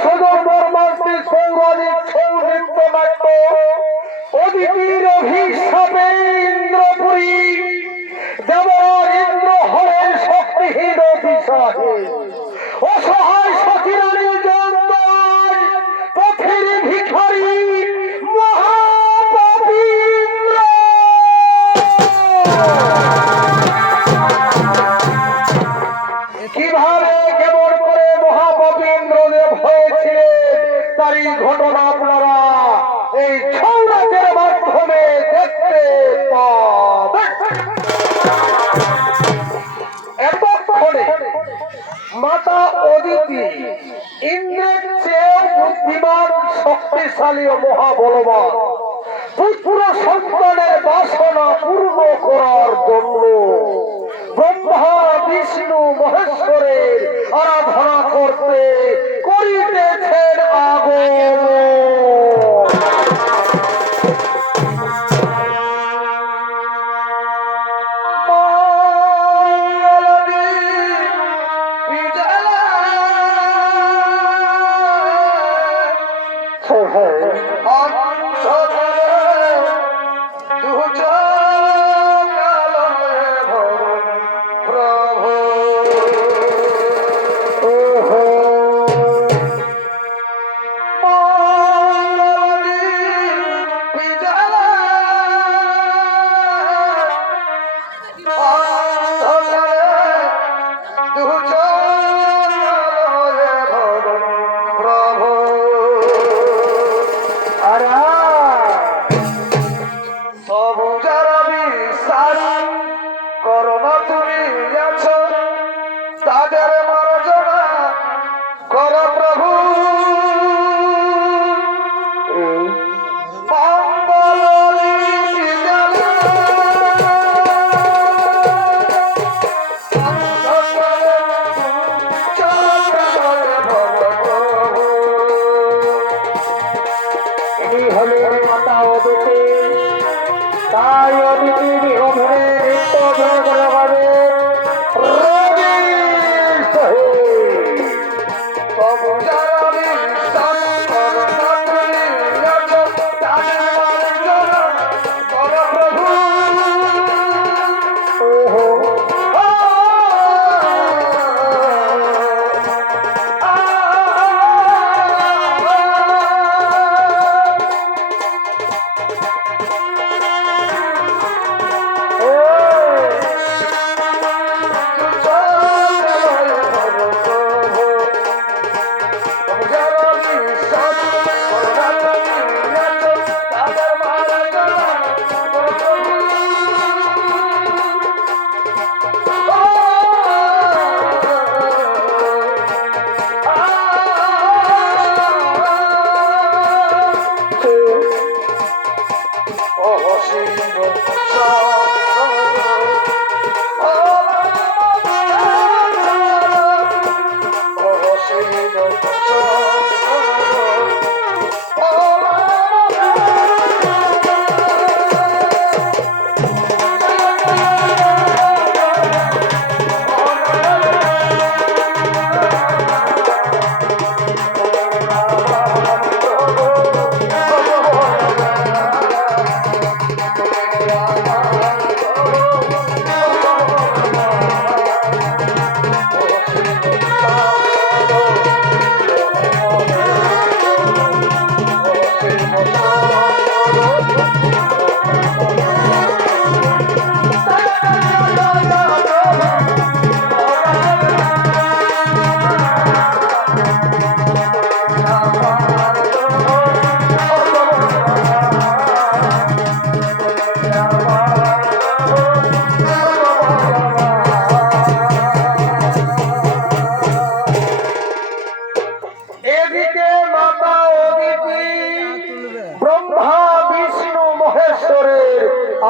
মধুসূদন বর্মান্তি সৌরাজিক সৌনৃত্য নাট্য অদিতির অভিশাপে ইন্দ্রপুরী যেমন ইন্দ্র হলেন শক্তিহীন দিশাহীন অসহায় সতীরানীর জন্য পথের ভিখারি মহাপাপী কিভাবে কেমন করে মহাপাপী ইন্দ্রদেব হয়েছিলেন তারই ঘটনা আপনারা এই ছৌরাজের মাধ্যমে দেখতে পাবেন। এতক্ষণে মাতা অদিতি ইন্দ্রের চেয়ে বুদ্ধিমান শক্তিশালী ও মহাবলবান পুত্র সন্তানের বাসনা পূর্ণ করার জন্য ব্রহ্মা বিষ্ণু মহেশ্বরের আরাধনা করতে করিতেছেন আগমন।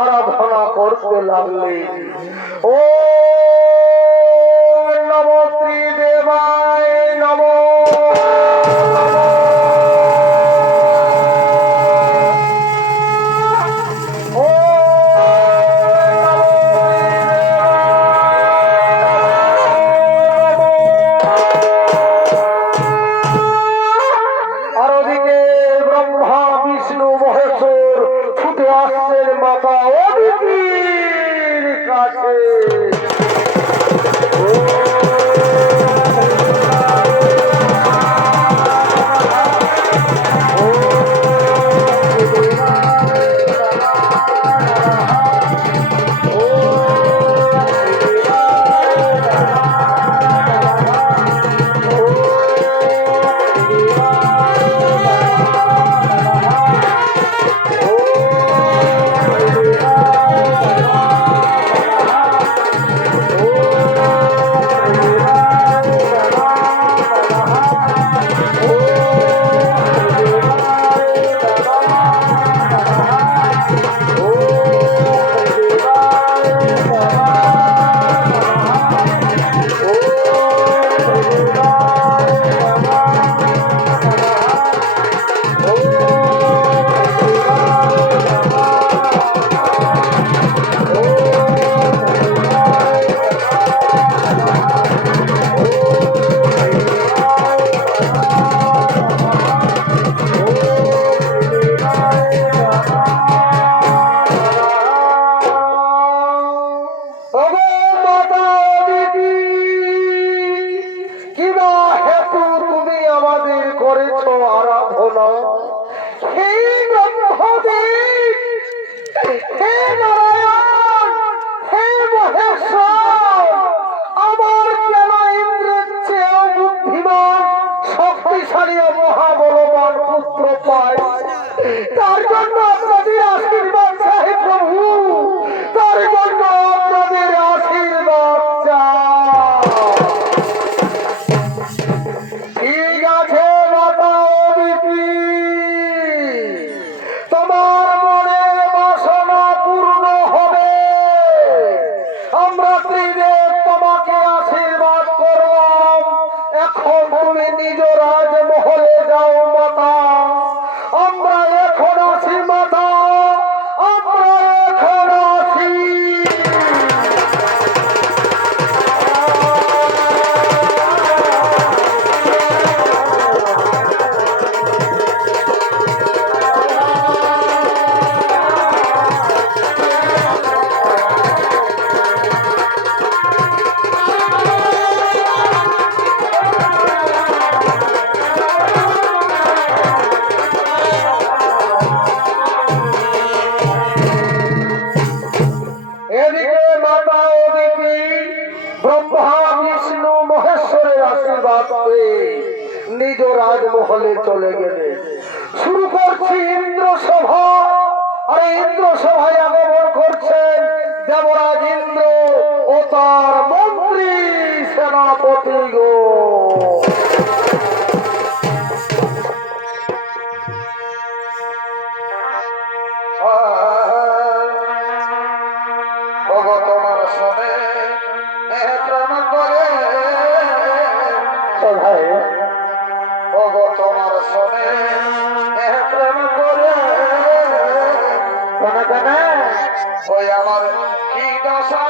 আরাধনা করতে লাগলেন। ও নমো ত্রিদেবায় নমো। করেছ আরাধনা। হে ব্রহ্মদেব, হে নারায়ণ, হে মহেশ্বর, আমার কেন ইন্দ্রের চেয়েও বুদ্ধিমান, শক্তিশালী ও মহাবলবান পুত্র পায়? তার জন্য আপনাদের আশীর্বাদ চাই প্রভু, তার জন্য আপনাদের আশীর্বাদ চাই। ঠিক আছে মাতা অদিতি, তোমার মনের বাসনা পূর্ণ হবে। আমরা ত্রিদেব তোমাকে আশীর্বাদ করলাম। এখন তুমি নিজ রাজমহলে যাও মাতা। আমরা এখন আছি মাতা, আমরা এখন আছি। এদিকে মাতা অদিতি ব্রহ্মা বিষ্ণু মহেশ্বরের আশীর্বাদ পেয়ে নিজ রাজমহলে চলে গেলে। শুরু করছি ইন্দ্র সভা। আর ইন্দ্র সভায় আগমন করছেন দেবরাজ ইন্দ্র ও তার মন্ত্রী সেনাপতি গো। তোমার শোনে প্রেম করে সভায়, তোমার শোনে প্রেম করে ওই আমার কি দশা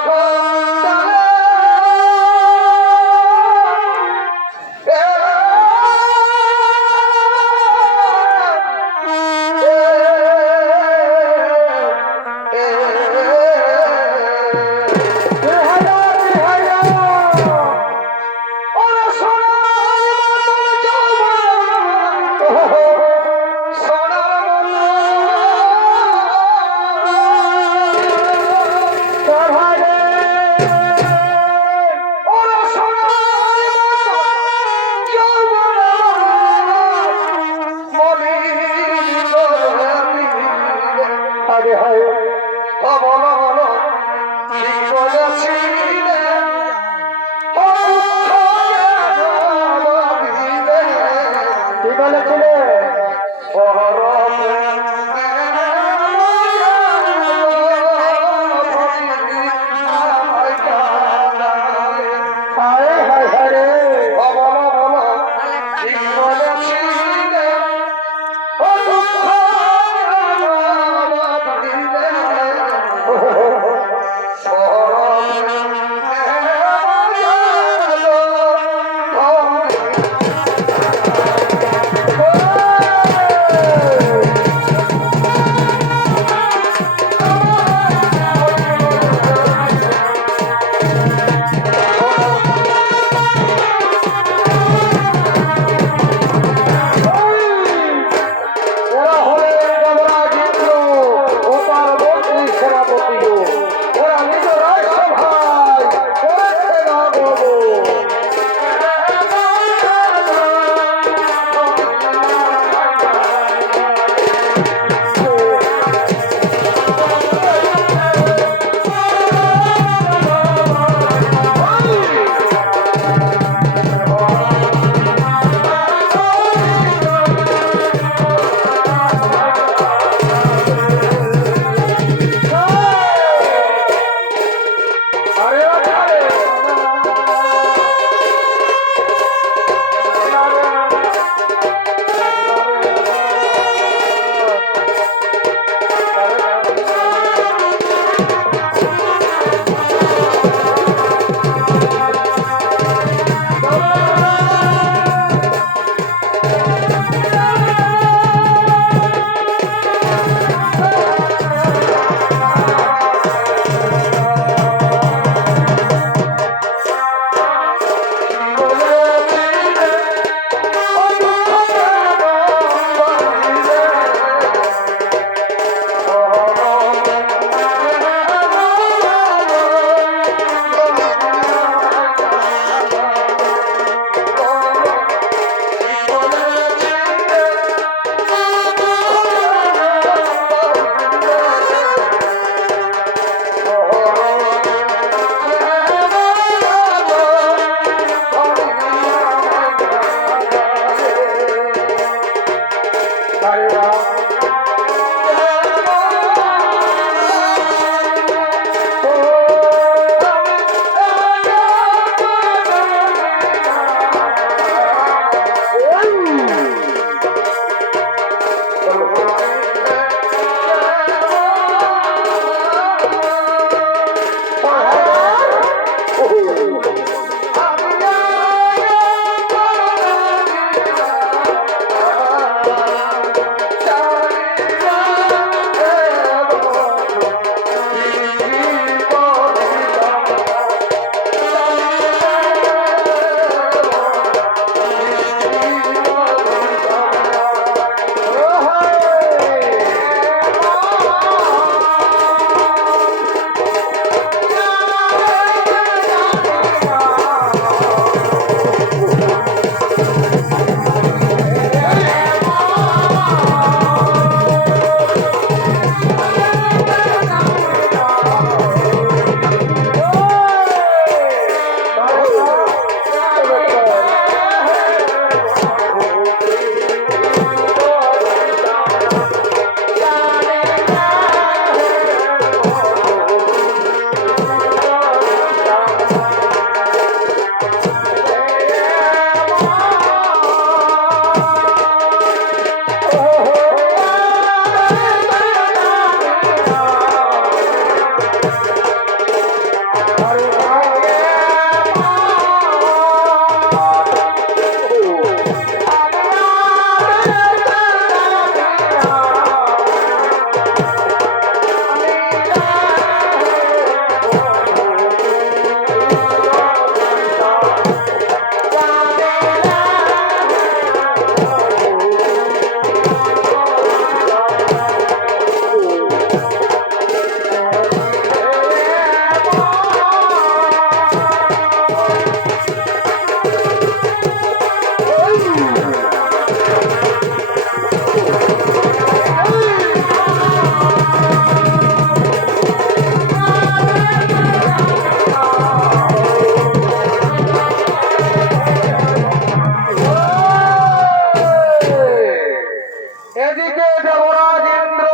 এদিকে দেবরাজ ইন্দ্র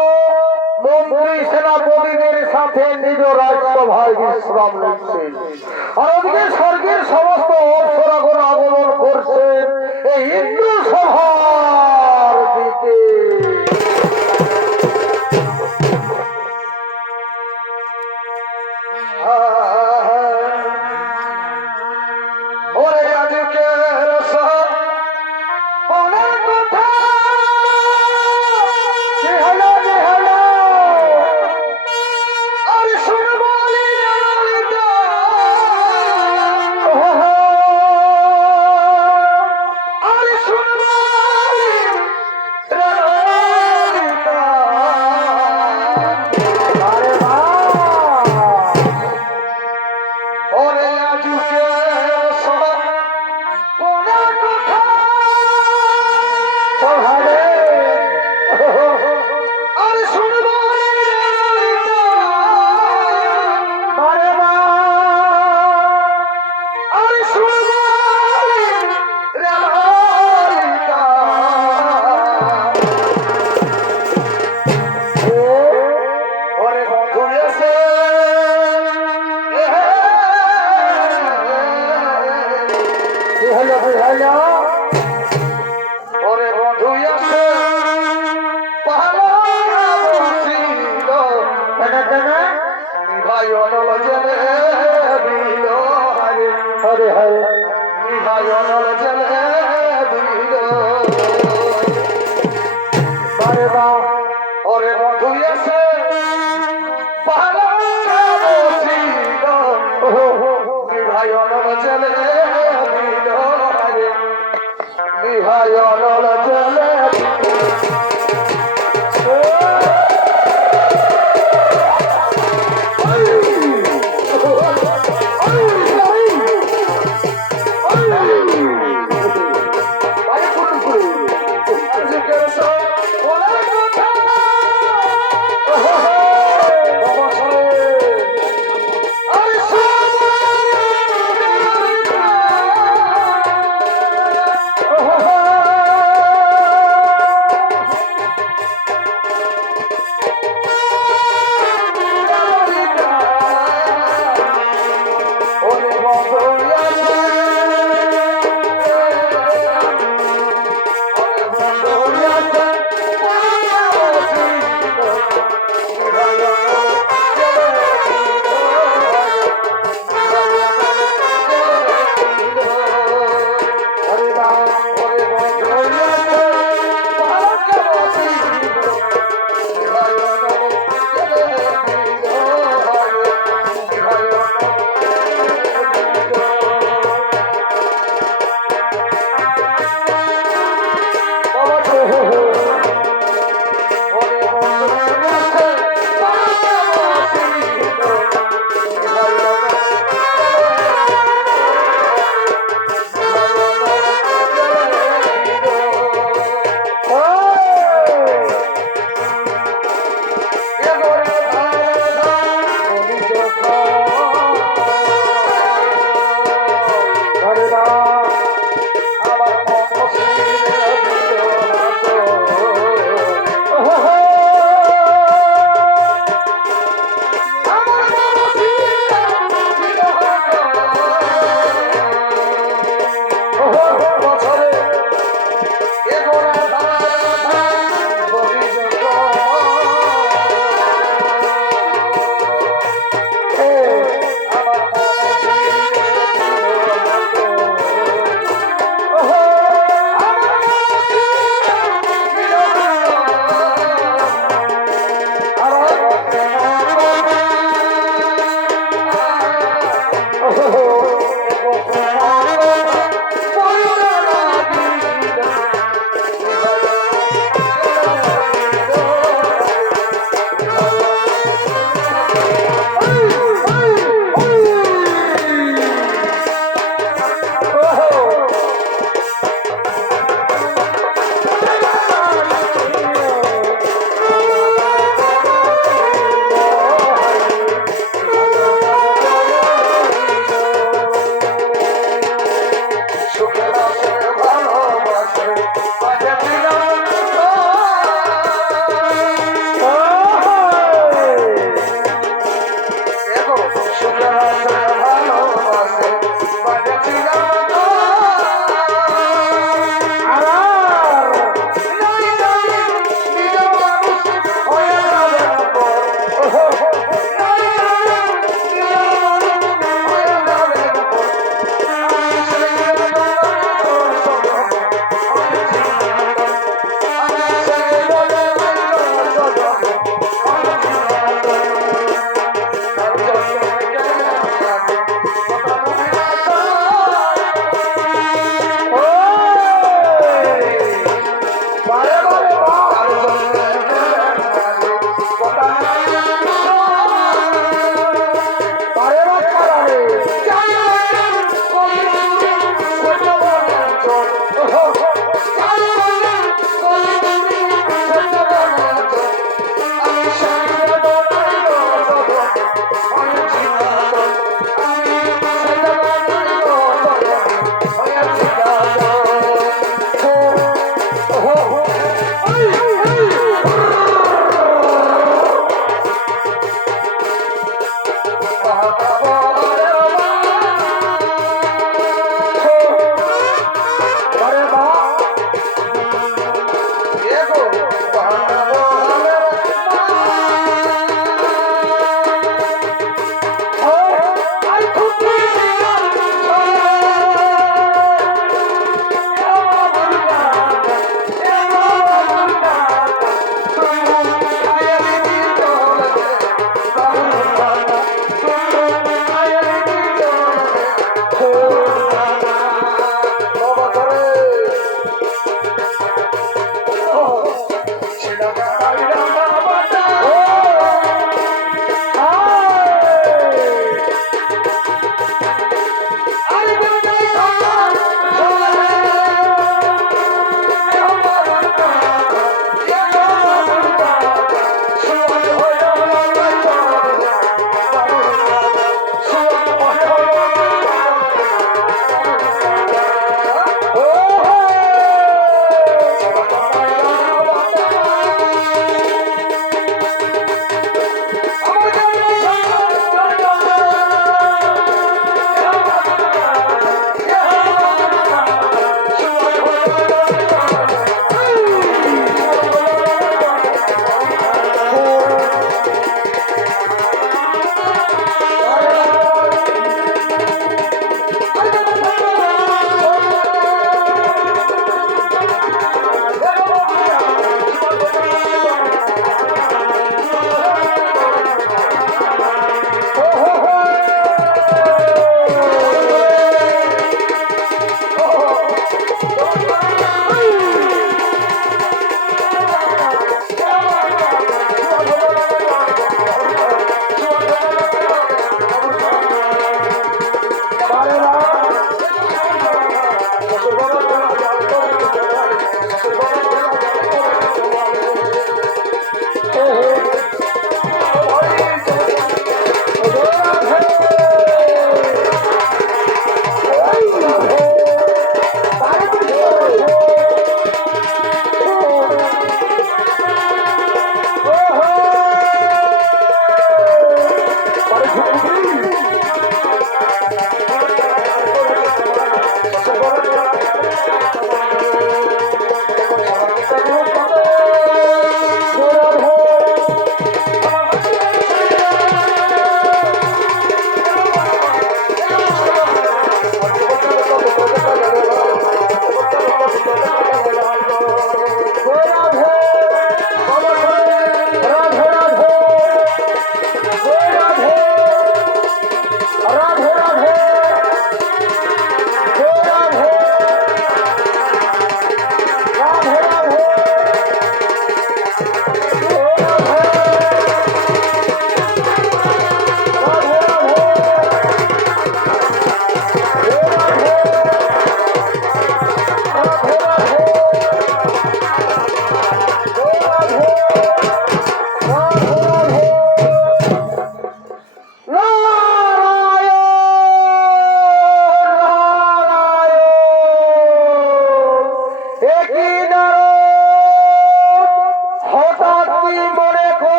মন্ত্রী সেনাপতিদের সাথে নিজ রাজসভায় বিশ্রাম নিচ্ছেন, আর ওদিকে স্বর্গের সমস্ত অপ্সরাগণ আগমন করছেন এই ইন্দ্র সভার দিকে। ওরে আজকের অনেক কথা ওরে বন্ধু আছে ভাই অনল জেনে দিল হরে হরে ভাই অনল জেনে দিল বারে বা ওরে বন্ধু আছে ভাই অনল জেনে দিল হরে ভাই অনল জেনে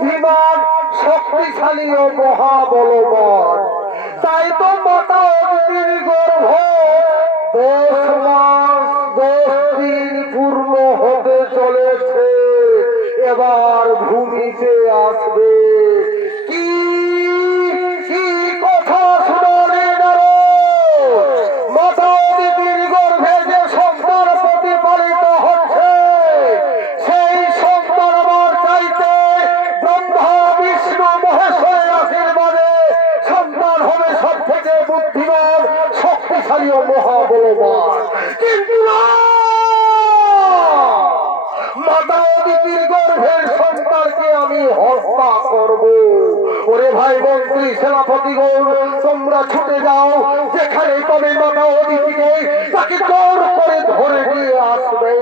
বুদ্ধিমান শক্তিশালী ও মহাবলবান। তাই তো মাতা অদিতির গর্ভ 10 মাস 10 দিন পূর্ণ হতে চলেছে, এবার ভূমিতে আসবে। কি কি কথা শুনালে মাতা অদিতির গর্ভে যে সন্তান প্রতিপালিত হচ্ছে, সেই সন্তান আমার চাইতে ব্রহ্মা বিষ্ণু মহেশ্বরের আশীর্বাদে সন্তান হবে সব থেকে বুদ্ধিমান শক্তিশালী ও মহাবলবান। কিন্তু মাতা অদিতির গর্ভের সন্তানকে আমি হত্যা করব। ওরে ভাই মন্ত্রী সেনাপতি গৌর, তোমরা ছুটে যাও, যেখানে তবে মাতা অদিতিকে তাকে জোর করে ধরে নিয়ে আসবে।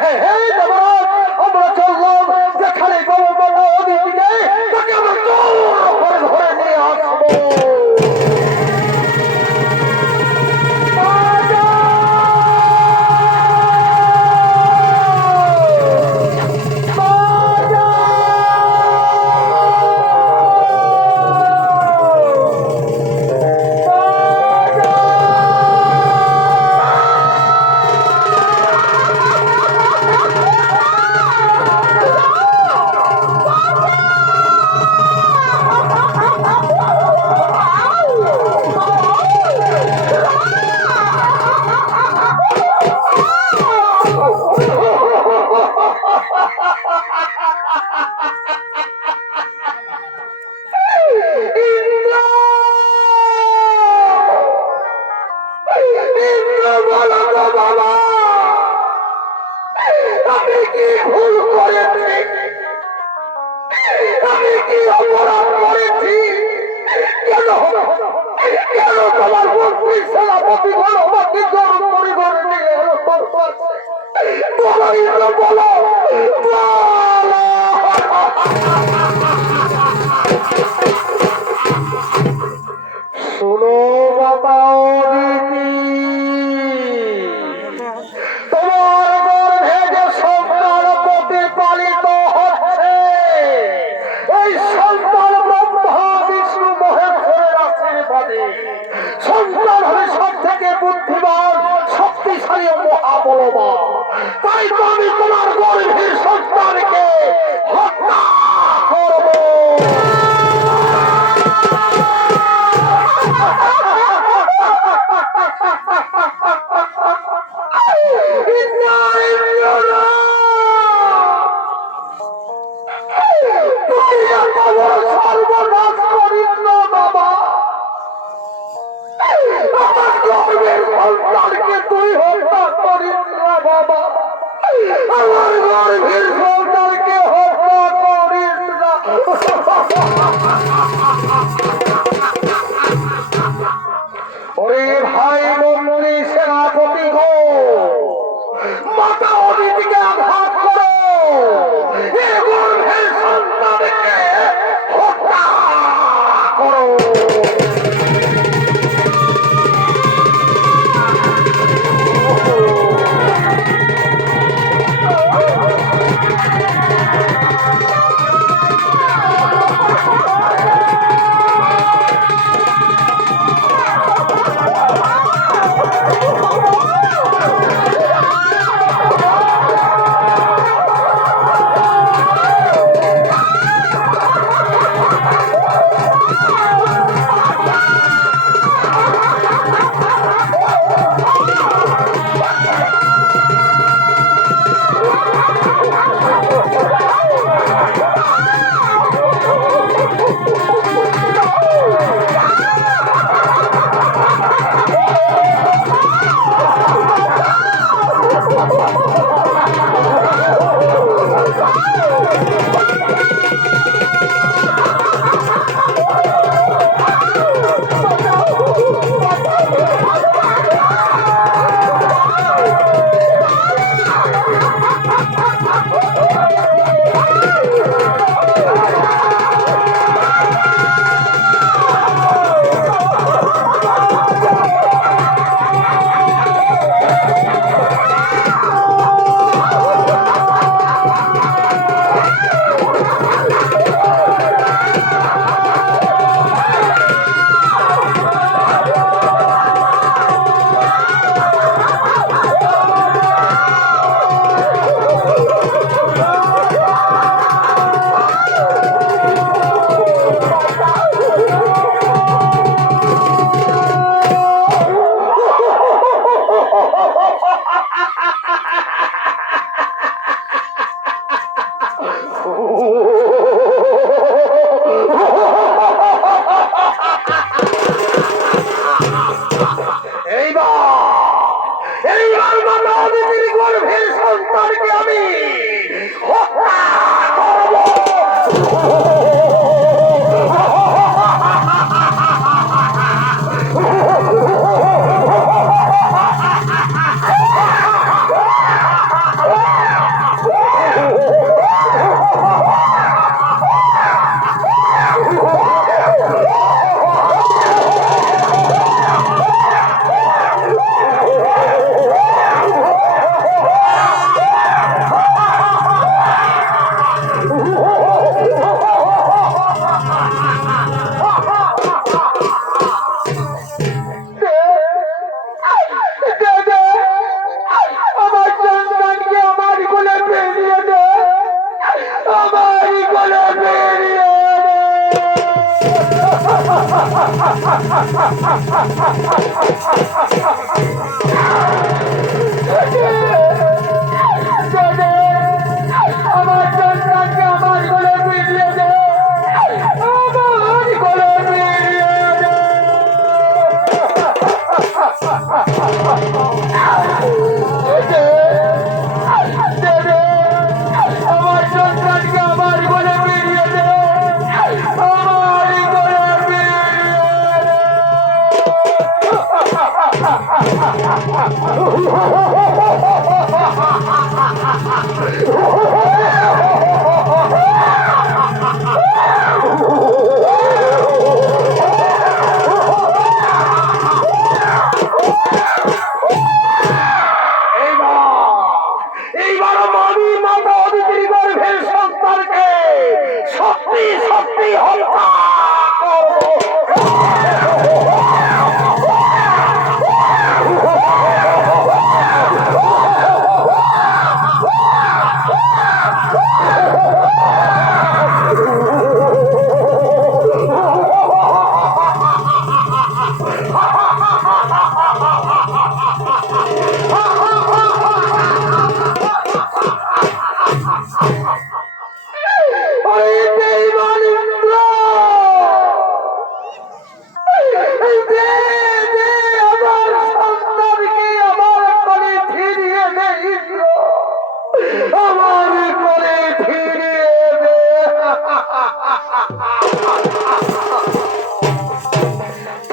হ্যাঁ হ্যাঁ দেবরাজ, আমরা চললাম, যেখানে তবে মাতা অদিতিকে তাকে আমরা জোর করে ধরে নিয়ে আসবো। আমি কি ভুল করেছি? আমি কি অপরাধ করেছি? কেন কেন তোমার মন্ত্রী সেনাপতি বলো আমাকে জোর করে ঘরে নিয়ে এলো তোর কাছে? বলো ইন্দ্র, বলো বলো। শোনো মাতা অদিতি, তোমার গর্ভে যে সন্তান প্রতিপালিত হচ্ছে, এই সন্তান ব্রহ্মা বিষ্ণু মহেশ্বরের আশীর্বাদে সন্তান হবে সব থেকে বুদ্ধিমান শক্তিশালী ও মহাবলবান। তাই তো আমি তোমার গর্ভের সন্তানকে হত্যা করব। সর্বনাশ করিস না বাবা, আমার গর্ভের সন্তানকে তুই হত্যা করিস না বাবা, আমার গর্ভের সন্তানকে হত্যা করিস না। ওরে ভাই মন্ত্রী সেনাপতি গো, মাতা অদিতিকে আঘাত করো, এ গর্ভের সন্তানকে হত্যা করো। এইবার মাতা অদিতির গর্ভের সন্তানকে আমি হত্যা করব।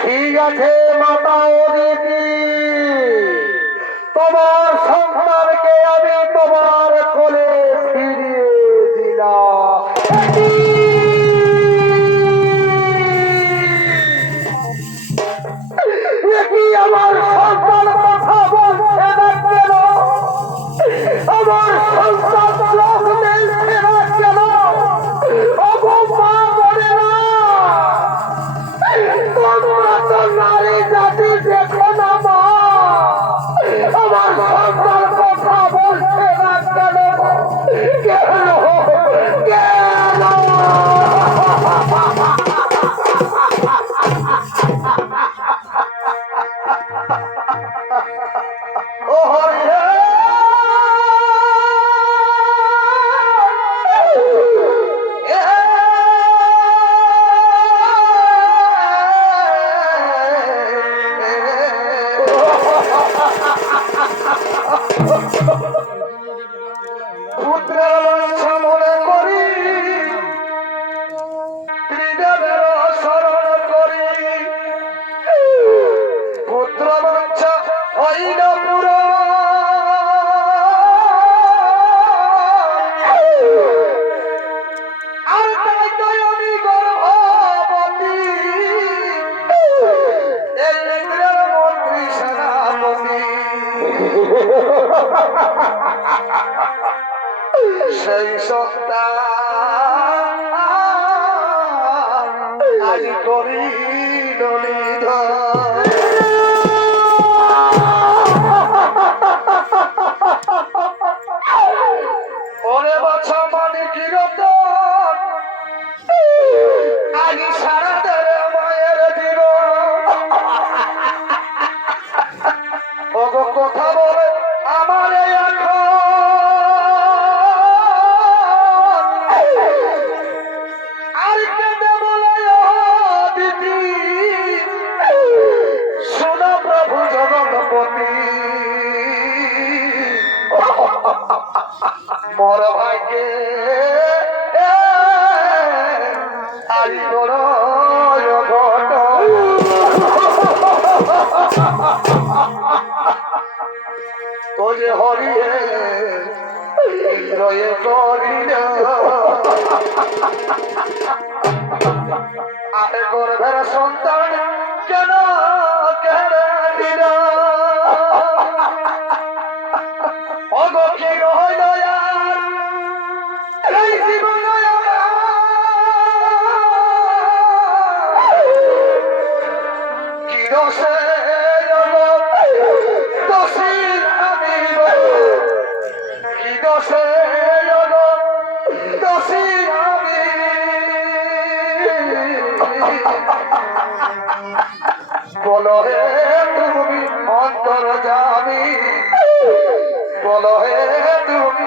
ঠিক আছে মাতা অদিতি, তোমার সন্তানকে আমি তোমার কোলে ফিরিয়ে দিলাম। আমার সন্তান কথা বলছে না কেন? আমার সন্তান চোখ মেলছে না কেন? মা বলে না, তোমরা তো নারী জাতি দেখো না মা, আমার সন্তান কথা বলছে না কেন? কেন কেন? ও হরি মনে করি, ত্রিদেবের শরণ করি, পুত্র বাঞ্ছা হইল পুরা, আর তাই তো আমি গর্ভবতী, মন্ত্রী সেনাপতি, সেই সন্তান আজ করি ওরে বাছা মানে কি রতন, আজ সারা দেবে মায়ের দিব। ওগো কথা বলে আমার এখন ভাগ্যে আজ বড় ঘট তো যে হরিয়ে ইন্দ্রয়ে করিল আরে গর্ভের সন্তান কেন কেড়ে দিল অগতি রইল এই জীবন কি দোষে দোষী আমি কি দোষে দোষী আমি বলো হে তুমি অন্তর যাবি বলো হে তুমি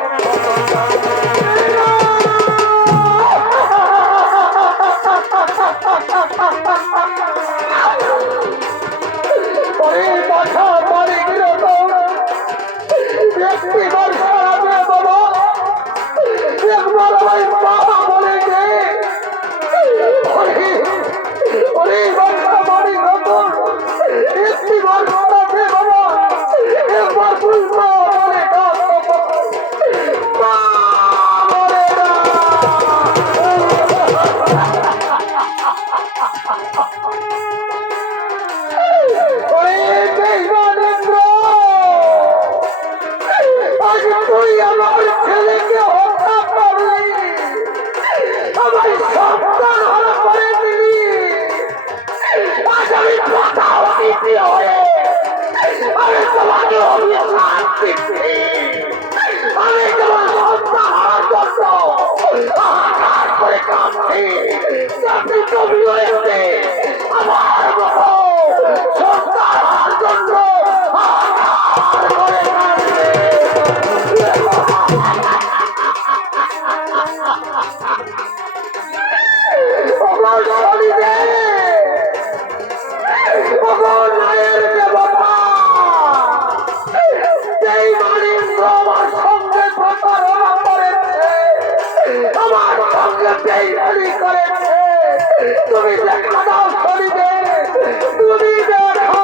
আমি তোমার সন্তান করে কাঁদছি তুমি হয়েছে আমার সন্তান জন্য করে কাঁদছে তুমি দেখা দাও শরীরে তুমি দেখা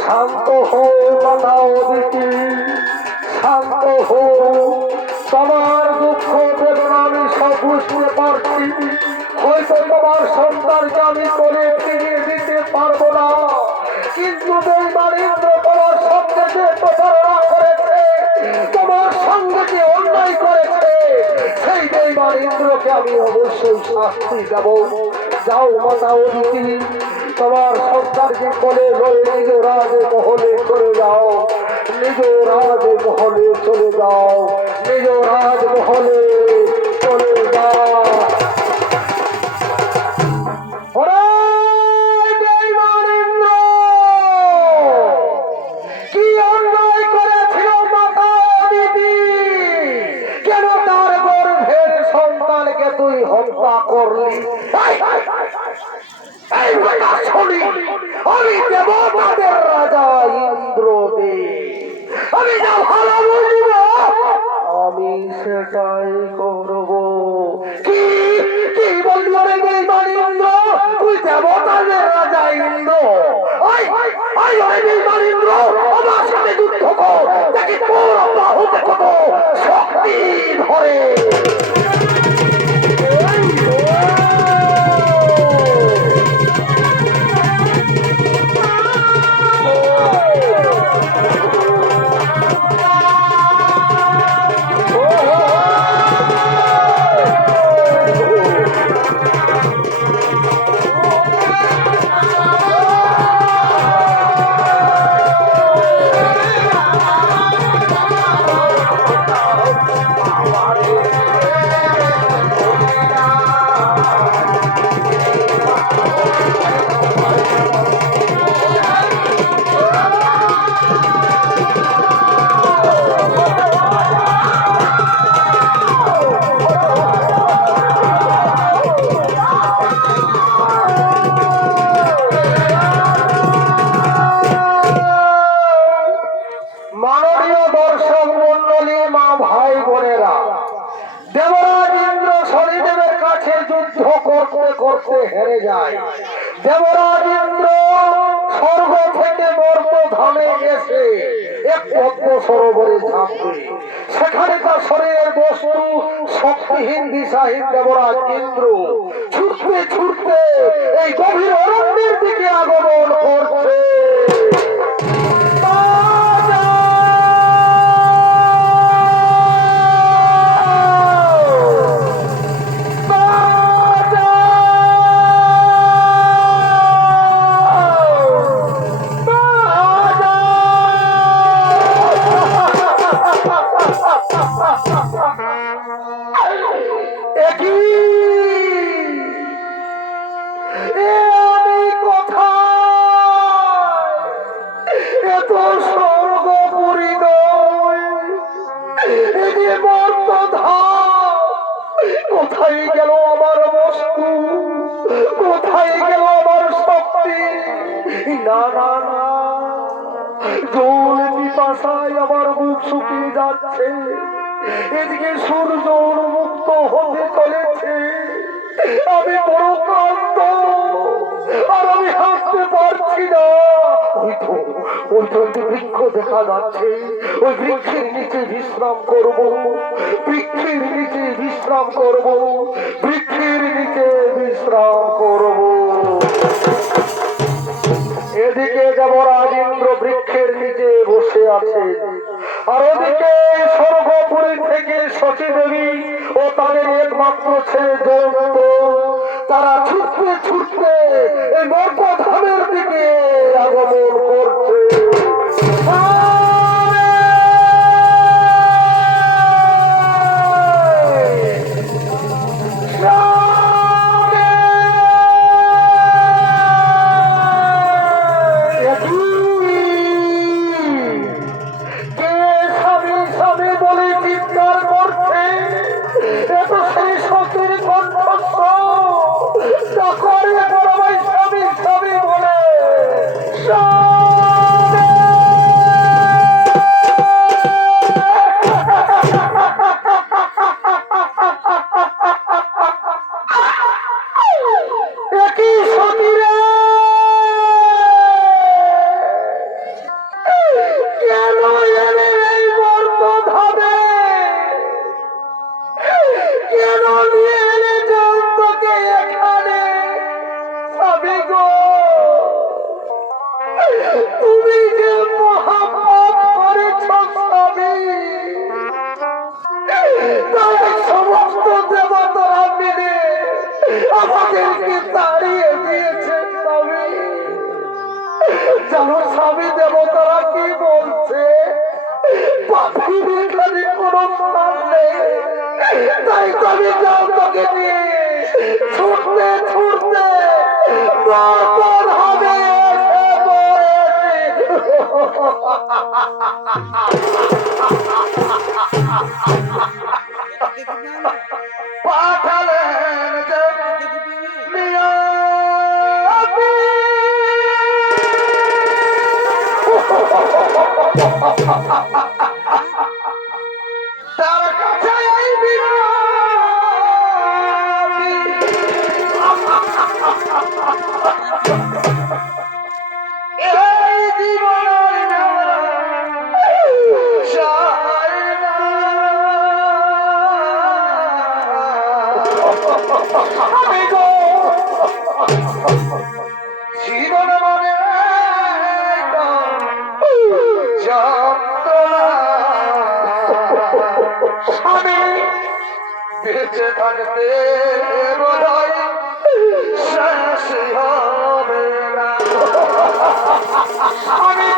শান্ত হো বাধাও দিতি শান্ত হো তোমার দুঃখ বেদনা আমি সব বুঝতে পারছি হয়তো তোমার সন্তানকে আমি করে ফিরিয়ে দিতে পারবো না কিন্তু বেঈমানিন্দ্র তোমার সঙ্গে যে প্রতারণা করেছে তোমার সঙ্গে যে অন্যায় করেছে সেই বেঈমানিন্দ্রকে আমি অবশ্যই শাস্তি দেব যাও মাতা অদিতি তোমার সন্তানকে কোলে লয়ে নিজ রাজমহলে চলে যাও নিজ রাজমহলে চলে যাও নিজ রাজমহলে চলে যাও তুই হত্যা করলি আমি দেবতাদের রাজা ইন্দ্রদেব আমি যা ভালো বুঝব আমি সেটাই করব কি কি বললি রে বেঈমানিন্দ্র তুই দেবতাদের রাজা ইন্দ্র বেঈমানিন্দ্র আমার সাথে যুদ্ধ কর দেখি তোর বাহুতে কত শক্তি ধরে দেবরাজ ইন্দ্র স্বর্গ থেকে মর্ত ধামে এসে এক পদ্ম সরোবরে ঝাঁপবে। সেখানে তার শরীরের বস্তু শক্তিহীন দিশাহীন দেবরাজ ইন্দ্র ছুটতে ছুটতে এই গভীর অরণ্যের দিকে আগমন করছে। কোথায় গেল আমার বস্তু, কোথায় গেল আমার শক্তি? না না না, জল পিপাসায় আমার মুখ শুকিয়ে যাচ্ছে। এদিকে সূর্য উন্মুক্ত হতে চলেছে, আমি বড় ক্লান্ত আর আমি হাসতে পারছি না। ওই তো একটি বৃক্ষ দেখা যাচ্ছে, ওই বৃক্ষের নিচে বিশ্রাম করব, বৃক্ষের নিচে বিশ্রাম করব, বৃক্ষের নিচে বিশ্রাম করব। এদিকে দেবরাজ ইন্দ্র বৃক্ষের নিচে বসে আছে, আর ওদিকে স্বর্গপুরী থেকে সতী দেবী ও তাদের একমাত্র ছেলে জয়ন্ত তারা ছুটতে ছুটতে এই নর্কধামের দিকে আগমন করছে। জানো স্বামী দেবতারা কি বলছে? পাখির এখানে কোনো স্থান নেই, তাই তুমি যাও তোকে নিয়ে ছুটতে ছুটতে নরকর হবে এসে পাঠালেন যে তার কাছে এই জীবন জীবন মানে আমি বেঁচে থাকতে বোধহয় শেষ হবে না। আমি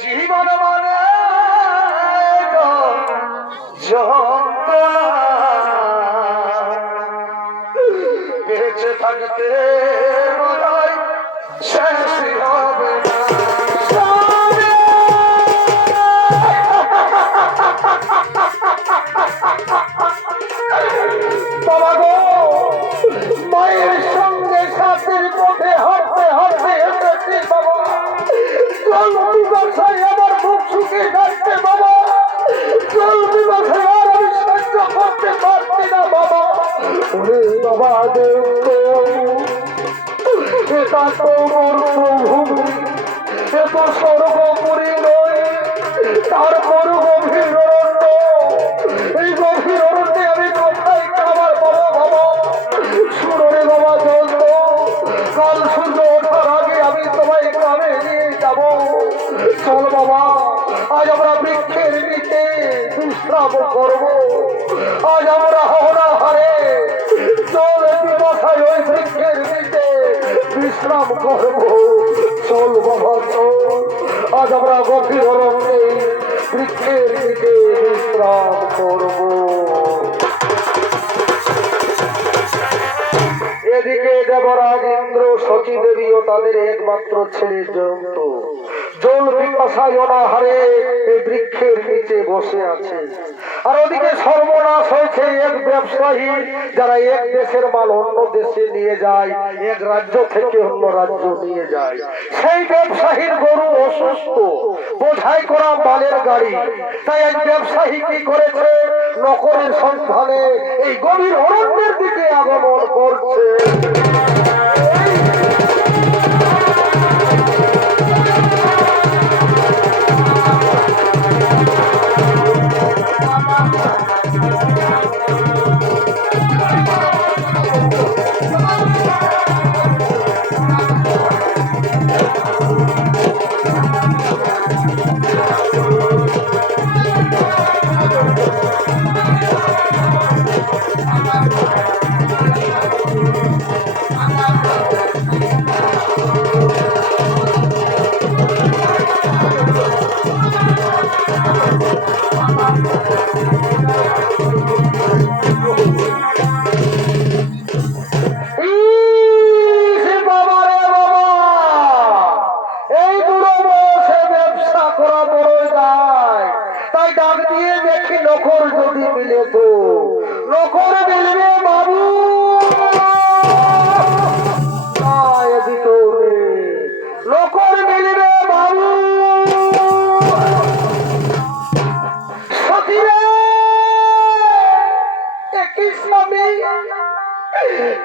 জীবন মানে যন্ত্রণা, বেঁচে থাকতে বোধহয় শেষ হবে না। বাবা গো, মায়ের সঙ্গে সাথের পথে হাঁটতে হাঁটতে এসেছি বাবা, জল পিপাসায় আমার মুখ শুকিয়ে যাচ্ছে বাবা, জল পিপাসায় আর আমি সহ্য করতে পারছি না বাবা। ওরে বাবা দেব তাতো মোর প্রভু এত সর্বোপরি নয়, তারপর গভীর অরণ্য। এই গভীর অরণ্যে আমি কোথায় খাবার পাবো বাবা? শুনে বাবা জল, কাল সূর্য ওঠার আগে আমি তোমায় গ্রামে নিয়ে যাব। চল বাবা, আজ আমরা বৃক্ষের নিচে বিশ্রাম করব। আজ আমরা অনাহারে জল পিপাসায় ওই বৃক্ষের নিচে বিশ্রাম করব। চল বাবা চল, আজ আমরা গভীর অরণ্যে বৃক্ষের নিচে বিশ্রাম করব। এদিকে দেবরাজ ইন্দ্র, সতী দেবী ও তাদের একমাত্র ছেলে জয়ন্ত জল পিপাসায় অনাহারে এই বৃক্ষের নিচে বসে আছে। আর ওদিকে সর্বনাশ হয়েছে এক ব্যবসায়ী, যারা এক দেশের মাল অন্য দেশে নিয়ে যায়, এক রাজ্য থেকে অন্য রাজ্য নিয়ে যায়। সেই ব্যবসায়ীর গরু অসুস্থ, বোঝাই করা মালের গাড়ি। তাই এক ব্যবসায়ী কি করেছে, নকরের সন্ধানে এই গভীর অরণ্যের দিকে আগমন করছে।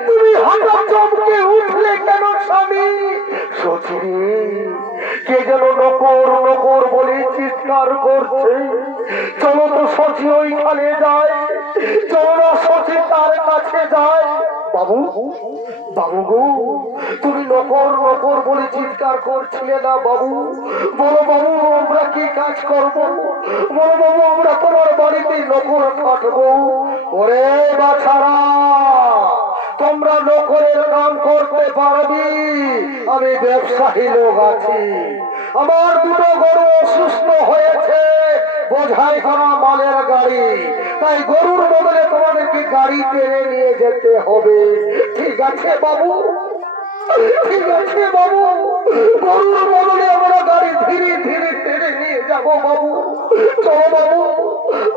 তুমি হঠাৎ চমকে উঠলে কেন স্বামী? সচিরে কে যেন নকর নকর বলে চিৎকার করছে। চলো তো সচি ওইখানে যায়, চলো না সচি তার কাছে যায়। বাবু, বাবু গো, তুমি নকর নকর বলে চিৎকার করছিলে না বাবু? বলো বাবু, আমরা কি কাজ করব? বলো বাবু, আমরা তোমার বাড়িতে নকর কাটবো। ওরে বাছারা, তোমরা নকরের কাম করতে পারবি? আমি ব্যবসায়ী লোক আছি, আমার দুটো গরু অসুস্থ হয়েছে, বোঝাই করা মালের গাড়ি, তাই গরুর বদলে তোমাদেরকে গাড়ি টেনে নিয়ে যেতে হবে। ঠিক আছে বাবু, ঠিক আছে বাবু, গরুর বদলে আমরা গাড়ি ধীরে ধীরে টেনে নিয়ে যাব বাবু। চলো বাবু,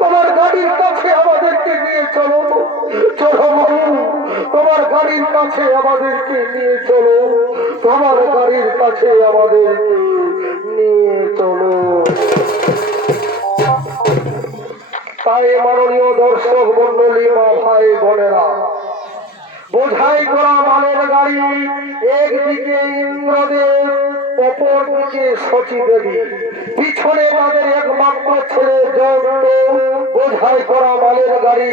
তোমার গাড়ির কাছে আমাদেরকে নিয়ে চলো। চলো বাবু, তোমার গাড়ির কাছে আমাদেরকে নিয়ে চলো, তোমার গাড়ির কাছে আমাদেরকে নিয়ে চলো। তাই মাননীয় দর্শক মন্ডলী, মা ভাই বোনেরা, বোঝাই করা মালের গাড়ি, একদিকে ইন্দ্রদেব, অপর দিকে সচী দেবী, পিছনে তাদের একমাত্র ছেলে জয়ন্ত। বোঝাই করা মালের গাড়ি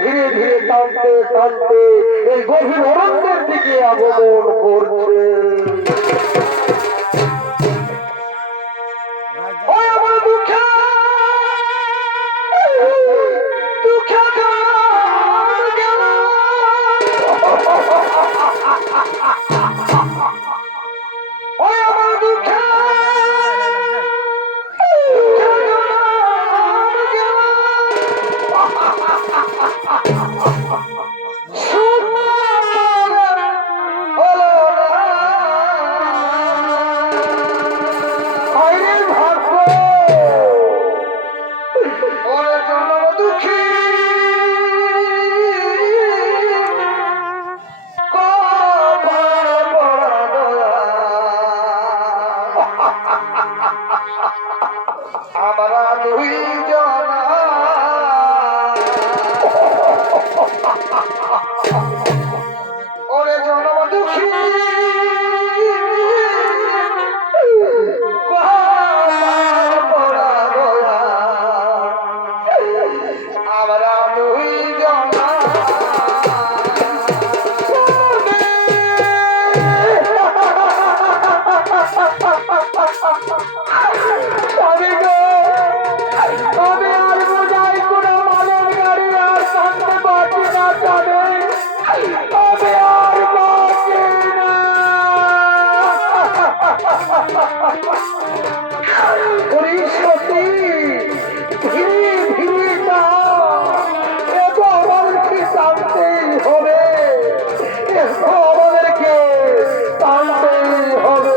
ধীরে ধীরে টানতে টানতে এই গভীর অরণ্যের দিকে আগমন করছে। সতী ধীরে ধীরে না, এত আমাদেরকে টানতেই হবে, এত আমাদেরকে টানতেই হবে।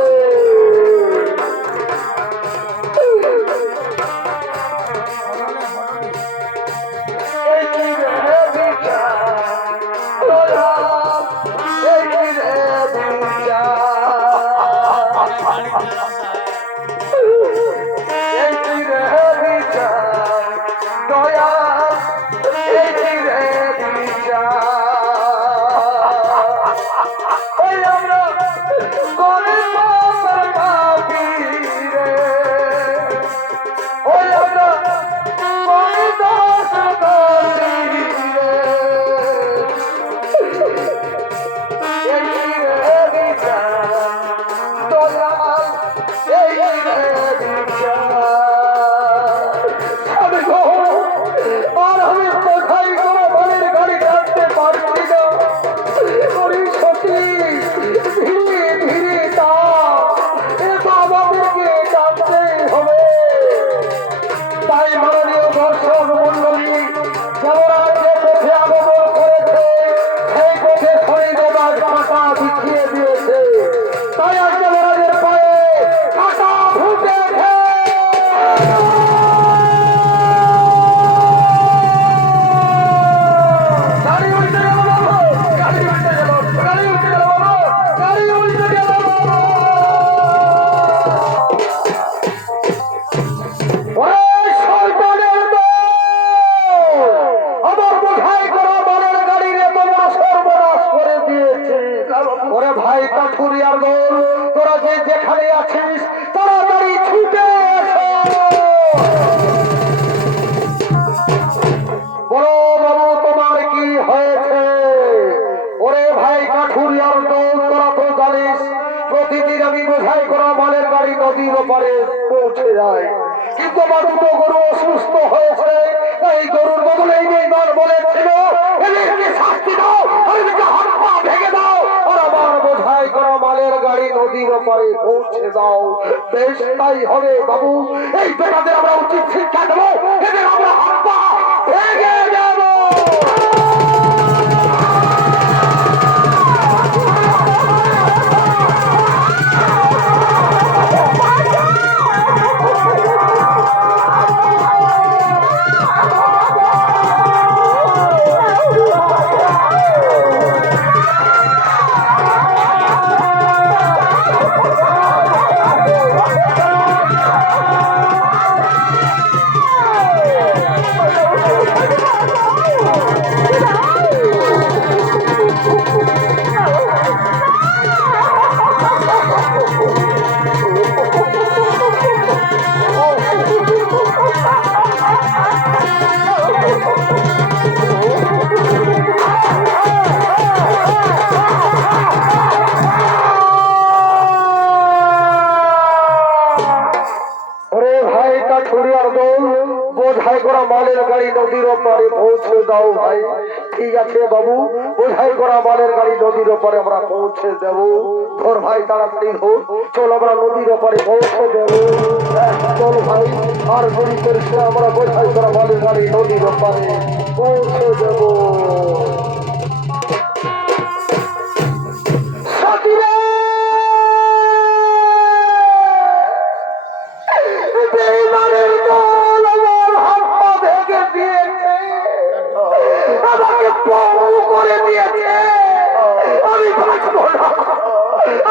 প্রতিদিন আমি বোঝাই করা মালের গাড়ি নদীর ওপারে পৌঁছে যায়, কিন্তু আমার দুটো গরু অসুস্থ হয়েছে, এই গরুর বদলে এই বেঈমান বলেছিল এদেরকে শাস্তি দাও, এদেরকে হাত পা ভেঙে দাও, আর আমার বোঝাই করা মালের গাড়ি নদীর ওপারে পৌঁছে দাও। বেশ তাই হবে বাবু, এই বেটাদের আমরা উচিত শিক্ষা দেবো, এদের আমরা হাত পা ভেঙে দেবো। মালের গাড়ি নদীর ওপারে পৌঁছে দাও ভাই। ঠিক আছে বাবু, বোঝাই করা মালের গাড়ি নদীর ওপারে আমরা পৌঁছে দেবো। ধর ভাই, তাড়াতাড়ি ধর, চল আমরা নদীর ওপারে পৌঁছে দেবো। চল ভাই, আর গড়ি করছে, আমরা বোঝাই করা মালের গাড়ি নদীর ওপারে পৌঁছে দেবো।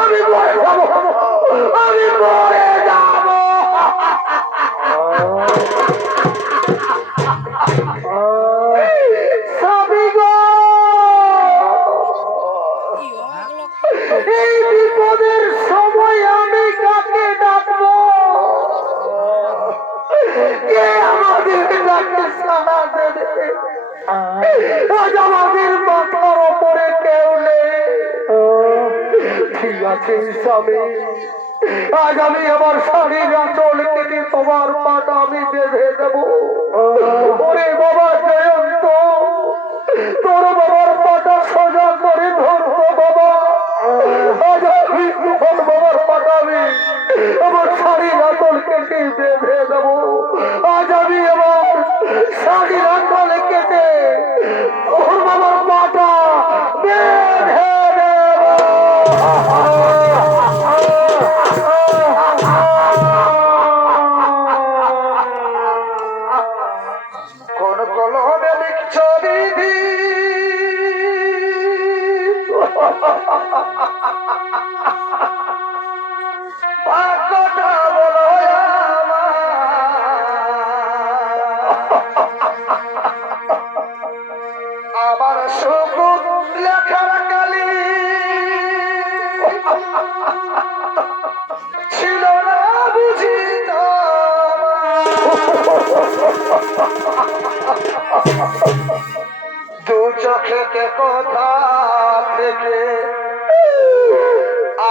আমি মরে যাবো, আমি মরে যাবো। এই বিপদের সময় আমি কাকে ডাকবো? কে আমাদের ডাকে সাড়া দেবে? আজ আমাদের মাথার ওপরে কেউ নেই। ঠিক আছে স্বামী, আজ আমি আমার শাড়ির আঁচল কেটে তোমার পাটা আমি বেঁধে দেবো। ওরে বাবা জয়ন্ত, তোর বাবার পাটা সোজা করে ধরবো বাবা। আজ আমি বাবার পাটা আমি আমার বেঁধে দেবো। আজ আমি আমার শাড়ির আঙ্গলে কেটে ওর বাবার মাটা বেঁধে দেবো। কোন কলমে লিখছ বিধি, কথা বলো আমার সুকুত লেখার কালি ছিল না বুঝি দু চোখেতে কথা থেকে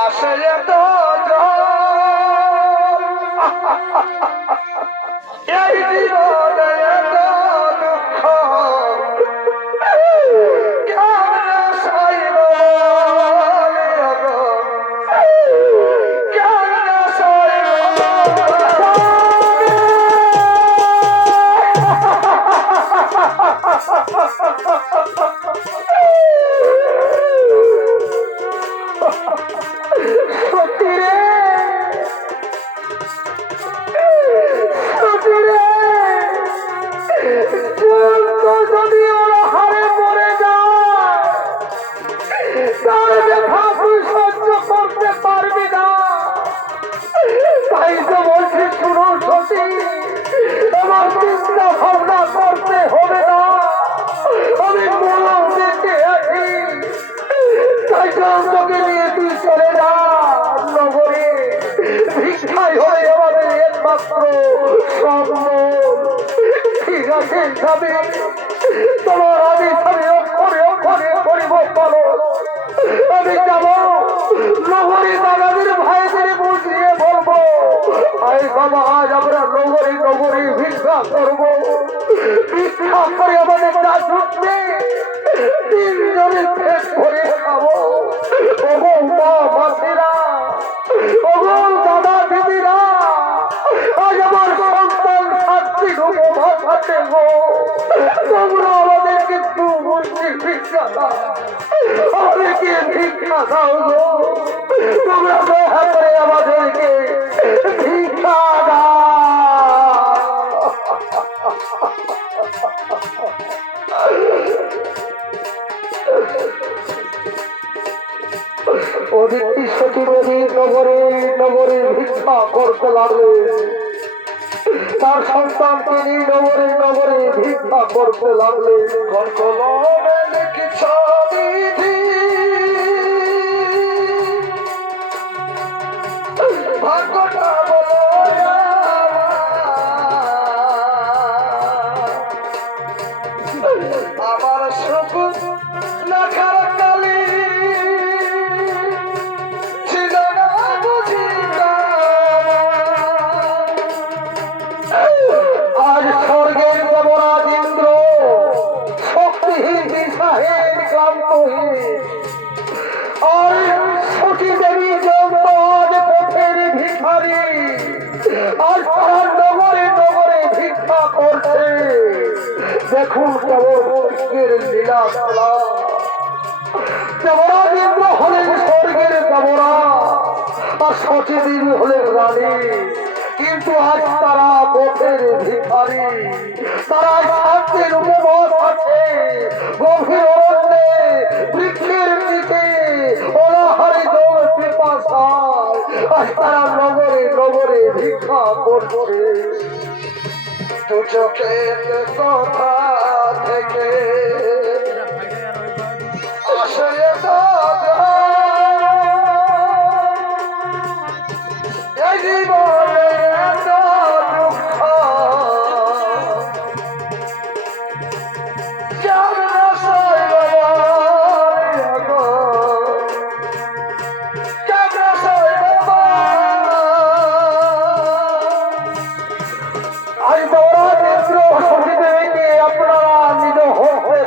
আসে তো এই জীবনে এত দুঃখ কেমনে সইব কেমনে সইব। সত্যি রে যদি ওরা হারে মরে যায় তার ব্যথা তুই সহ্য করতে পারবি না। তাই তো বলছি শুনো সতী, আমার চিন্তা ভাবনা করতে হবে না। আমি মরম বেঁচে আছি, তাই তোকে নিয়ে তুই চলে যা নগরে। ভিক্ষাই হয়ে আমাদের একমাত্র সম্বল। ঠিক আছে যাবে তোমার আমি সবে অক্ষরে অক্ষরে করিব পালন। আমি যাব নগরী দাদাদের ভাইদের বুঝিয়ে বলবো, আই বাবা আজ আমরা নগরী নগরী ভিক্ষা করবো। ভিক্ষা করে আমাদের কাজ উঠবে, তিনজনের পেট ভরে খাবো। ওগো মা মাসিরা, ওগো দাদা দিদিরা, আজ আমার সন্তান শান্তি ঢুকে ভাষাতে গো। তোমরা আমাদেরকে একটু ভিক্ষা দাও, আমাদেরকে ভিক্ষা দাও গো। তোমরা দয়া করে আমাদেরকে ভিক্ষা দাও। অদিতি সতী নদীর নগরে নগরে ভিক্ষা করতে লাগলেন। তার সন্তানকে নিয়ে নগরে নগরে ভিক্ষা করতে লাগলেন। কলমে লিখছ বিধি, ভাগ্যটা বলো আমার সুকুত লেখার কালি ছিল না বুঝি। আজ স্বর্গের দেবরাজ ইন্দ্র শক্তিহীন দিশাহীন ক্লান্তহীন, আর সতী দেবী আজ পথের ভিখারি, আজ তারা নগরে নগরে ভিক্ষা করছে। দেখুন কেমন স্বর্গের লীলা খেলা। দেবরাজ ইন্দ্র হলেন স্বর্গের দেবরাজ, আর সতী দেবী হলেন রানী। কিন্তু আজ তারা পথের ভিখারি, তারা শান্তির উপবাস আছে গভীর অরণ্যে বৃক্ষের নিচে অনাহারে জল পিপাসায়। আজ তারা নগরে নগরে ভিক্ষা করছে। দু চোখের কথা থেকে আসে এই জীবনে এত দুঃখ কেমনে সইব গো, কেমনে সইব। আজ দেবরাজ ইন্দ্র সতী দেবীকে আপনারা নিজ হস্তে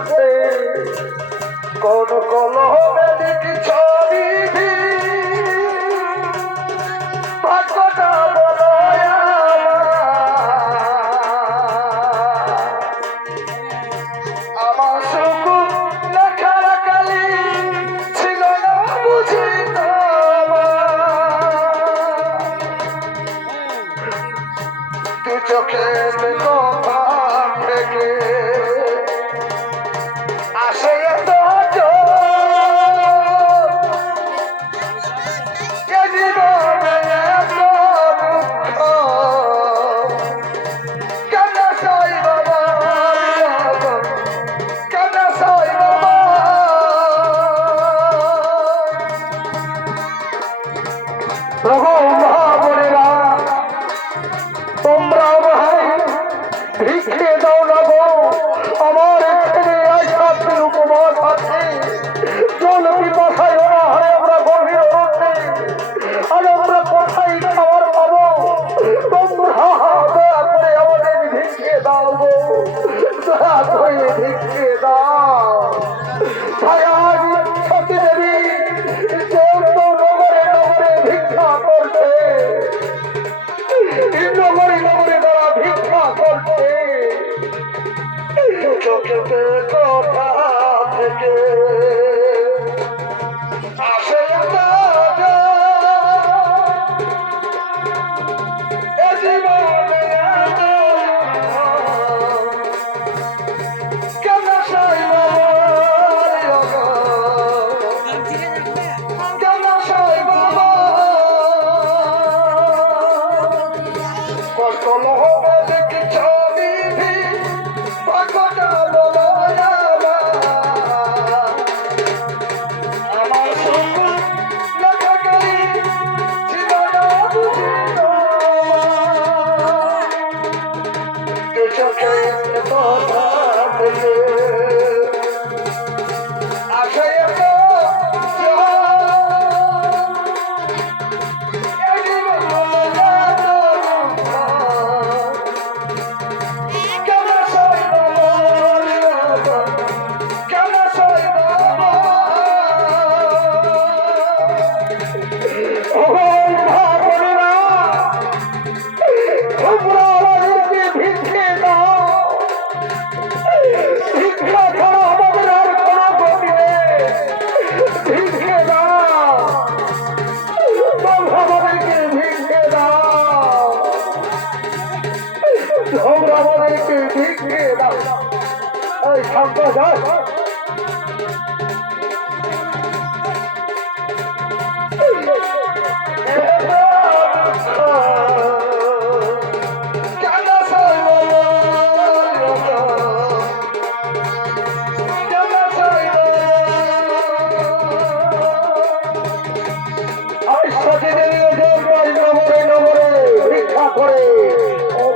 করছে কোন কলমে লিখছবি ভাগ্যটা বলো আমার সুখ লেখার কালি ছিল না বুঝি তু চোখের কথা থেকে আসে তো তোমরা ভাই ভিক্ষে দাও না গো আমার এখানে আইসাতের উপবাস আছে জল পিপাসায় অনাহারে আমরা গভীর হচ্ছে আর আমরা কোথায় খাবার পাবো তোমরা দয়া করে আমাদের ভিক্ষে দাও গো দয়া করে ভিক্ষে দাও ভাই আজ সতী দেবী নগরে নগরে ভিক্ষা করছে নগরে নগরে তারা ভিক্ষা করছে চোখে কথা থেকে আসে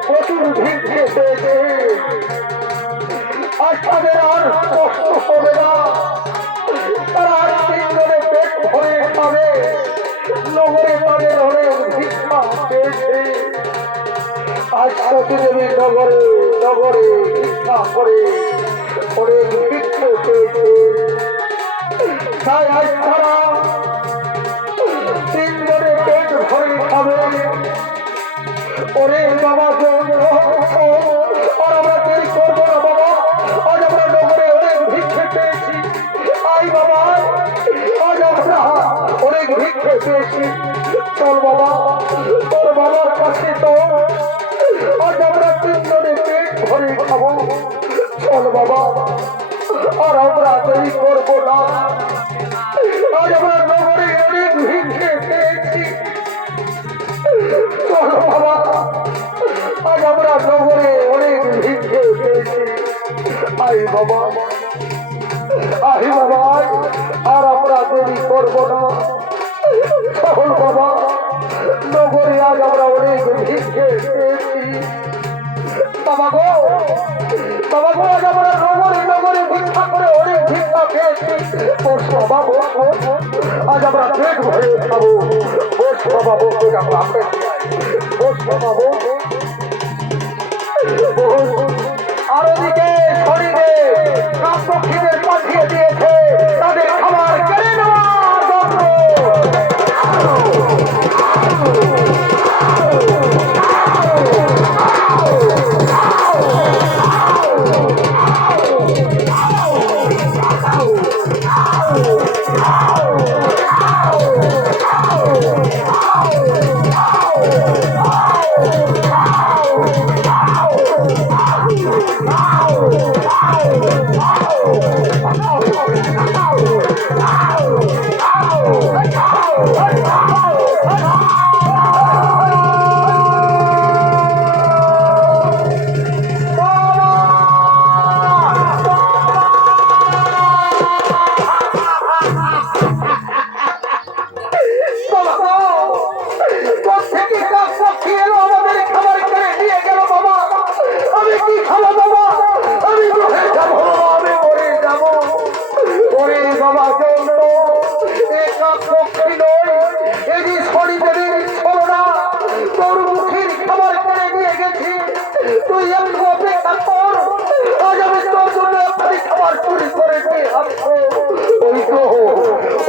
প্রচুর ভিক্ষে পেয়েছে আর তাদের আর কষ্ট হবে না তারা আর তিনজনে পেট ভরে খাবে নগরে তাদের অনেক ভিক্ষা পেয়েছে আজ সতী দেবী নগরে নগরে ভিক্ষা করে অনেক ভিক্ষে পেয়েছে তাই আজ তারা তিনজনে পেট ভরে খাবে ওরে বাবা আর আমরা দেরি করবো না বাবা আজ আমরা নগরে অনেক ভিক্ষে পেয়েছি আই বাবা আজ আমরা অনেক ভিক্ষে পেয়েছি চল বাবা তোর বাবার কাছে তো আজ আমরা তিনজনে পেট ভরে খাবো চল বাবা আর আমরা দেরি করবো না আজ আমরা নগরে অনেক ভিক্ষে পেয়েছি চলো বাবা আজ আমরা নগরে অনেক ভিক্ষে পেয়েছি আই বাবা আর আমরা দেরি করবো না চল বাবা নগরে আজ আমরা অনেক ভিক্ষে পেয়েছি বাবা গো আজ আমরা নগরে নগরে ভিক্ষা করে অনেক ভিক্ষা পেয়েছি বস বাবা বস আজ আমরা পেট ভরে খাবো বস বাবা বস আমরা আর ওদিকে শরীরে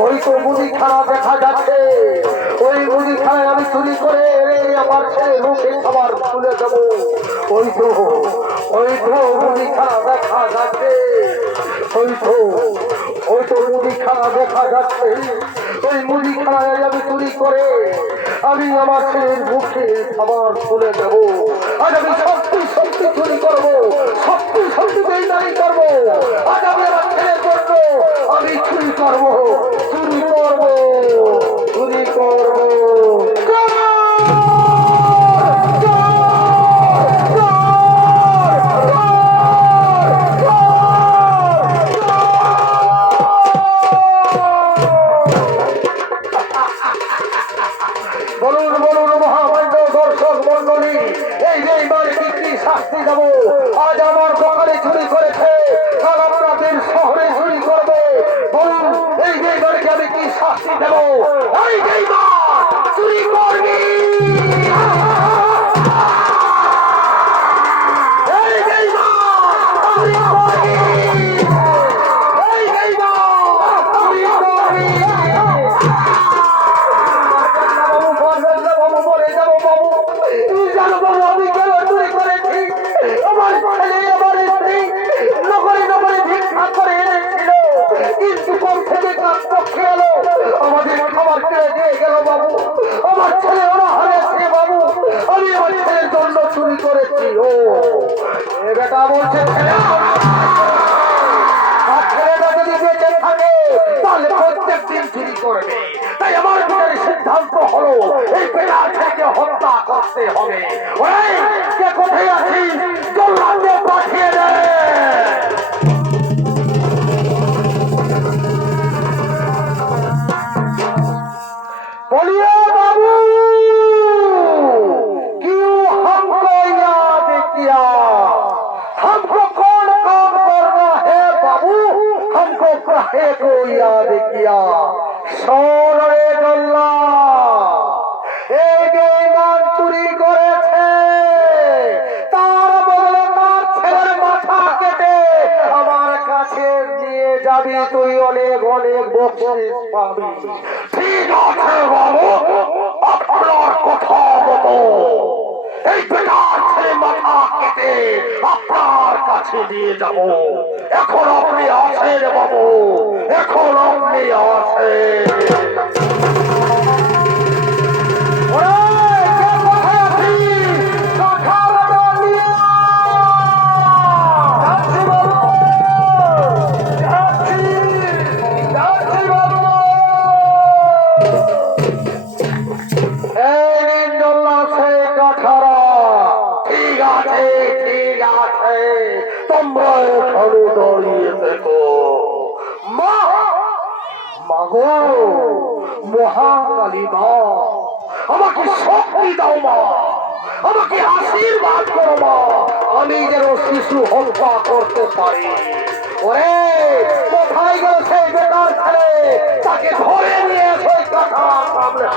ওই তো মুদিখানা দেখা যাচ্ছে, ওই মুদিখানায় আমি চুরি করে আমার ছেলে মুখে খাবার তুলে দেবো। ওই তো মুদিখানা দেখা যাচ্ছে, ওই তো মুদিখানা দেখা যাচ্ছে। ওই মুদিখানায় আমি চুরি করে আমি আমার ছেলের মুখে খাবার তুলে দেবো। আজ আমি সত্যি চুরি করবো, সত্যি বেইমানি করবো। আজ আমি আমার ছেলের জন্য আমি চুরি করবো। বলুন মহামান্য দর্শক মন্ডলী, এই বেইমান কি শাস্তি দেবো? আজ আমার দোকানে চুরি করেছে, কাল আপনাদের শহরে চুরি করবে। বলুন এই বেইমানকে আমি কি শাস্তি দেবো? এই বেইমান চুরি করবি, এই বেইমান চুরি করবি, এই বেইমান চুরি করবি। আমাদের খাবার কেড়ে দিয়ে গেল বাবু, আমার ছেলে ওরা হারিয়েছে বাবু, আমি আমার ছেলের জন্য চুরি করেছি। ও বেটা বলছে ছেলেটা যদি বেঁচে থাকে তাহলে প্রত্যেক দিন চুরি করবে। তাই আমার ভিতরে সিদ্ধান্ত হলো এই বেটা থেকে হত্যা করতে হবে। কে কোথায় আছিস জল্লাদকে পাঠিয়ে দে। बोलिए बाबू, क्यों हमको याद किया? हमको कौन काम करना है बाबू? हमको काहे को याद किया? सोरे जल्ला এই বেঈমান চুরি করেছে, তার বদলে তার ছেলের মাথা কেটে আমার কাছে নিয়ে যাবি, তুই অনেক বকশিশ পাবি। ঠিক আছে বাবু, আপনার কথা মতো এই বেটার ছেলে মাথা কেটে আপনার কাছে নিয়ে যাব। এখন আপনি আসেন বাবু, এখন আপনি আসেন। তোমরা এখানে দাঁড়িয়ে দেখো। মাগো মহাকালী মা, আমাকে শক্তি দাও মা, আমাকে আশীর্বাদ করো মা, আমি যেন শিশু হত্যা করতে পারি। ওরে কোথায় গেল সেই বেকার ছেলে? তাকে ধরে নিয়ে সেই কাঠার সামনে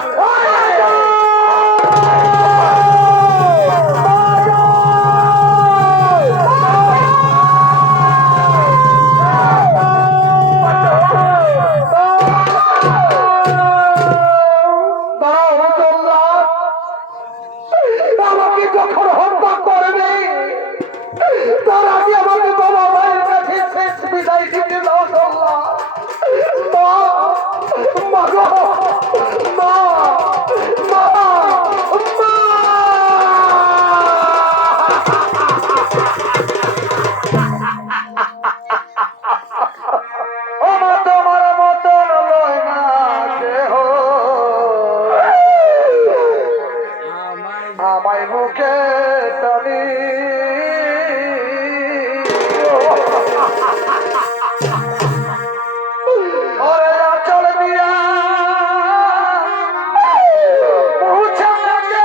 যখন হত্যা করবে তার আগে আমাকে বাবা মায়ের কাছে শেষ বিদায় দিতে দাও। মা, মা গো, মা, মা ওরে চল দিয়া পৌঁছে থাকে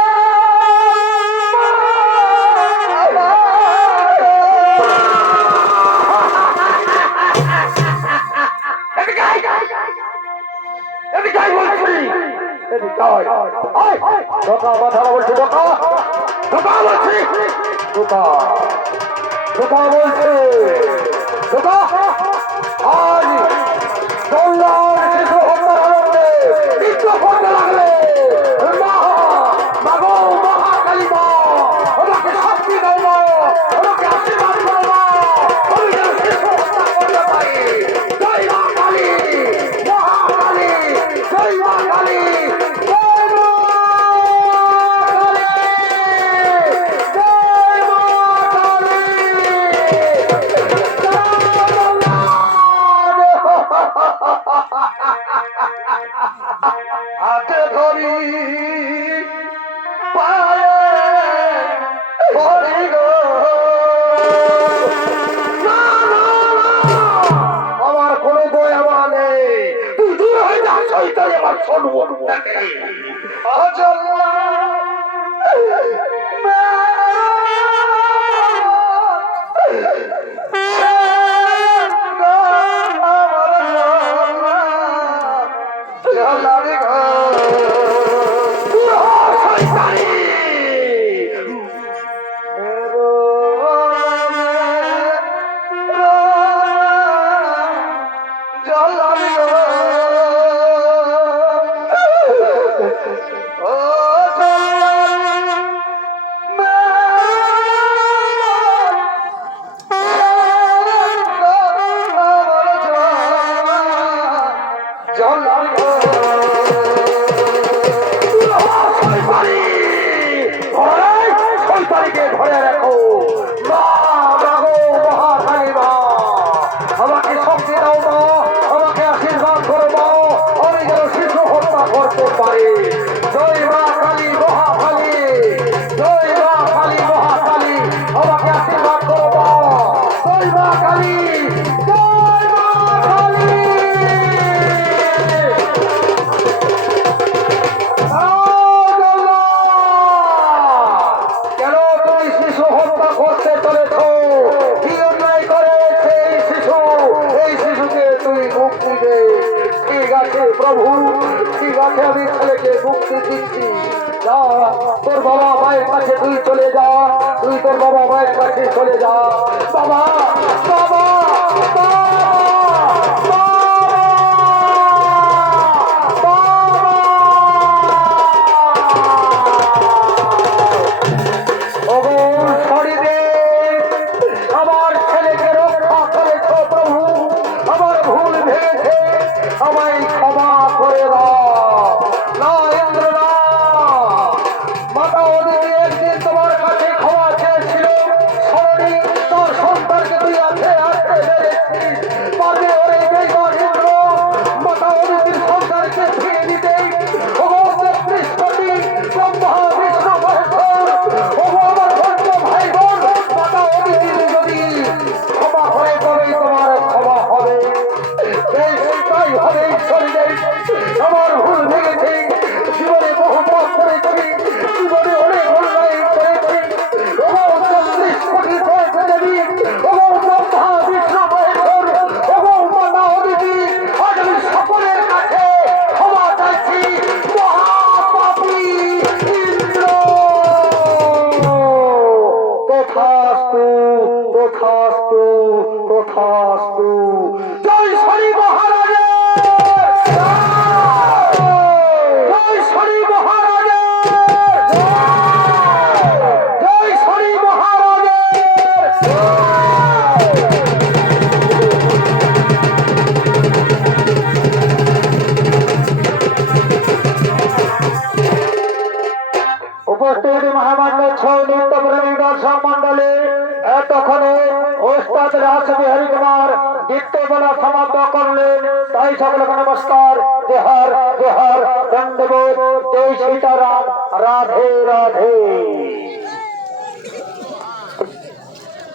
হাতে ধরি পায়ে ধরি গো আমার কোনো দয়া নেই তুই দূর হয়ে যা শয়তান আমার শুনবো ধরে রাখো আমাকে শক্তি দাও মা আমাকে আশীর্বাদ করো মা আমি যেন শিশু হত্যা করতে পারি জয় মা কালী মহাকালী জয় মা কালী মহাকালী আমাকে আশীর্বাদ করো মা জয় মা কালী জয় মা কালী কেন তুমি শিশু হত্যা করতে চলেছ কি অন্যায় করেছে এই শিশুকে তুই মুক্তি দে ঠিক আছে প্রভু ঠিক আছে আমি ছেলেকে মুক্তি দিচ্ছি যা তোর বাবা মায়ের কাছে তুই চলে যা তুই তোর বাবা মায়ের কাছে চলে যা বাবা বাবা আমায় ক্ষমা করে দাও না ইন্দ্র না মাতা অদিতি একদিন তোমার কাছে ক্ষমা চেয়েছিল স্মরণী তোর সন্তানকে তুই আছে আসতে পেরেছিস পারবে ওরে বেগর ইন্দ্র মাতা অদিতির সন্তানকে ফিরে দিতে বৃহস্পতি ব্রহ্মা বিষ্ণু মহেশ্বর আমার বন্ধ ভাই বোন মাতা অদিতির যদি ক্ষমা করে তবেই তোমার ক্ষমা হবে হবে আমার ভুল ভেঙেছে জীবনে বহু পথ করেছি জীবনে অনেক অন্যায় করেছি সকলের কাছে ক্ষমা চাইছি মহাপাপী ইন্দ্র তথাস্তু তথাস্তু তথাস্তু জয় শ্রী মহারাজ উপস্থিত মহামান্য ছৌ নৃত্যপ্রেমী দর্শক মন্ডলী এতক্ষণে ওস্তাদ রাসবিহারী কুমার নৃত্য বলা সমাপ্ত করলেন তাই সকলকে নমস্কার জোহার জোহার দণ্ডবোধ জয় সীতারাম রাধে রাধে।